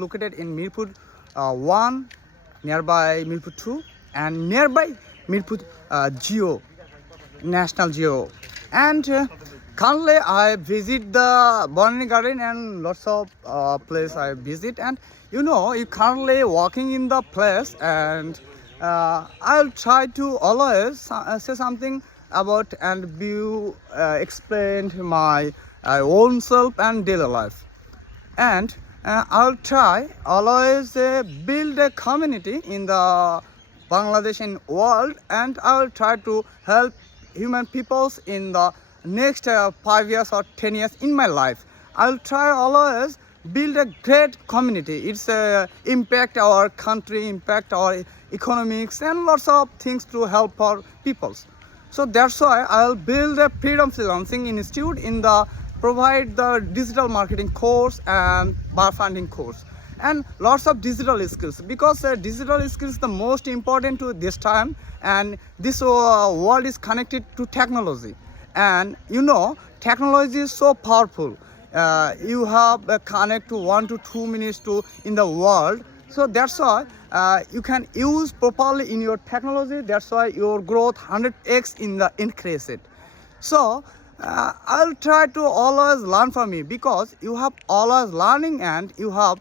located in Mirpur 1, nearby Mirpur 2, and nearby Mirpur Geo, National Geo. And currently I visit the Botanic Garden and lots of place I visit. And you currently walking in the place, and I'll try to always say something about and view explain my own self and daily life. And I'll try always build a community in the Bangladesh and world, and I'll try to help human peoples in the next 5 years or 10 years in my life. I'll try always build a great community. It's impact our country, impact our economics, and lots of things to help our peoples. So that's why I'll build a Freedom Freelancing Institute in the provide the digital marketing course and bar funding course and lots of digital skills, because digital skills is the most important to this time, and this world is connected to technology. And technology is so powerful. You have connect to 1 to 2 minutes to in the world. So that's why you can use properly in your technology. That's why your growth 100x in the increase it. So I'll try to always learn from you, because you have always learning and you have